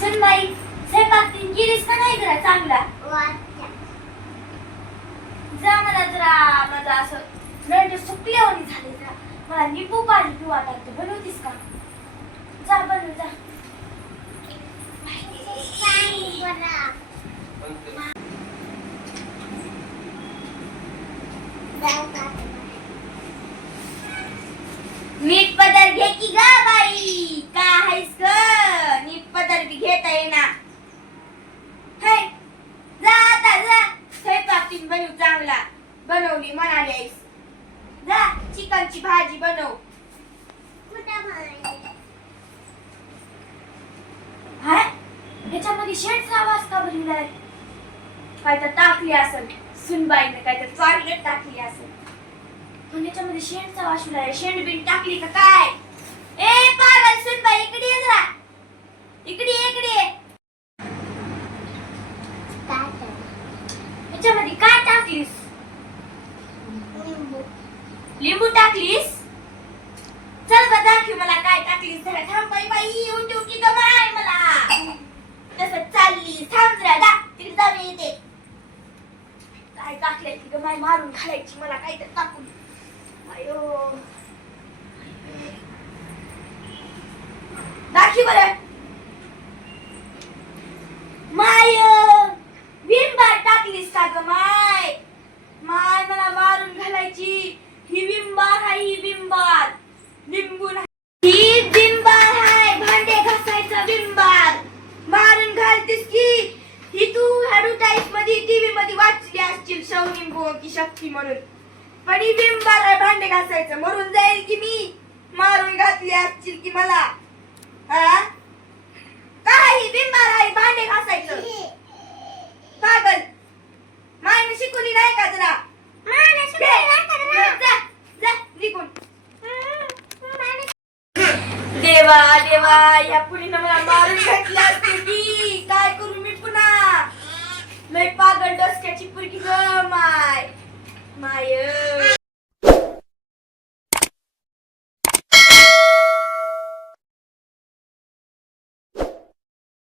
सुनबाई स्वयंपाक तीन केलीस का नाही जरा चांगला? जा मला जरा माझा असं नळ सुकले होणी झाले जरा. मला लिंबू पाणी पिऊ वाटत बनवतीस का? जा बनव जा. मीठ पदर घे की गा बाई का आहेस ग नीट पदर बी घेता येईना हाय जा आता जा तीन बनव चांगला. बनवली म्हणाली आईस जा चिकनची भाजी बनव. हाय ह्याच्यामध्ये शेणचा आवाज का काय तर टाकली असेल. सुनबाईने काय तर चॉकलेट टाकली असेल. पण याच्यामध्ये शेणचा वास आहे. शेण बिन टाकली का काय? ए पागल सुनबाई इकडे ये जरा इकडे ये, इकडे ये. याच्यामध्ये काय टाकलीस लिंबू टाकलीस? चल बा दाखव मला काय टाकलीस. जरा थांब बाई बाई येऊन ठेव की गमाय मला. तसं चालली थांब जरा दा तिकडे जाऊन येते. काय टाकलंय की गमाय मारून घालायची मला काय तर टाकून. अयो. दाखी बरं माय विंबार टाकलीस का ग माय माय मला मारून घालायची ही विंबार आहे ही विंबार लिंबू नाही. ही विंबार आहे भांडे घासायचं विंबार मारून घालतीस की ही तू ऍडव्हर्टाईजमध्ये टीव्ही मध्ये वाचली असशील शवनिंबू की शक्ती म्हणून. पण आहे भांडे घासायचं मरून जाईल की मी? मारून घातली असतील की मला? हा? काय ही बिंबार आहे भांडे घासायचं. पागल. मायने शिकवली नाही का जरा. देवा देवा या पुरीनं मला मारून घातलं असते की?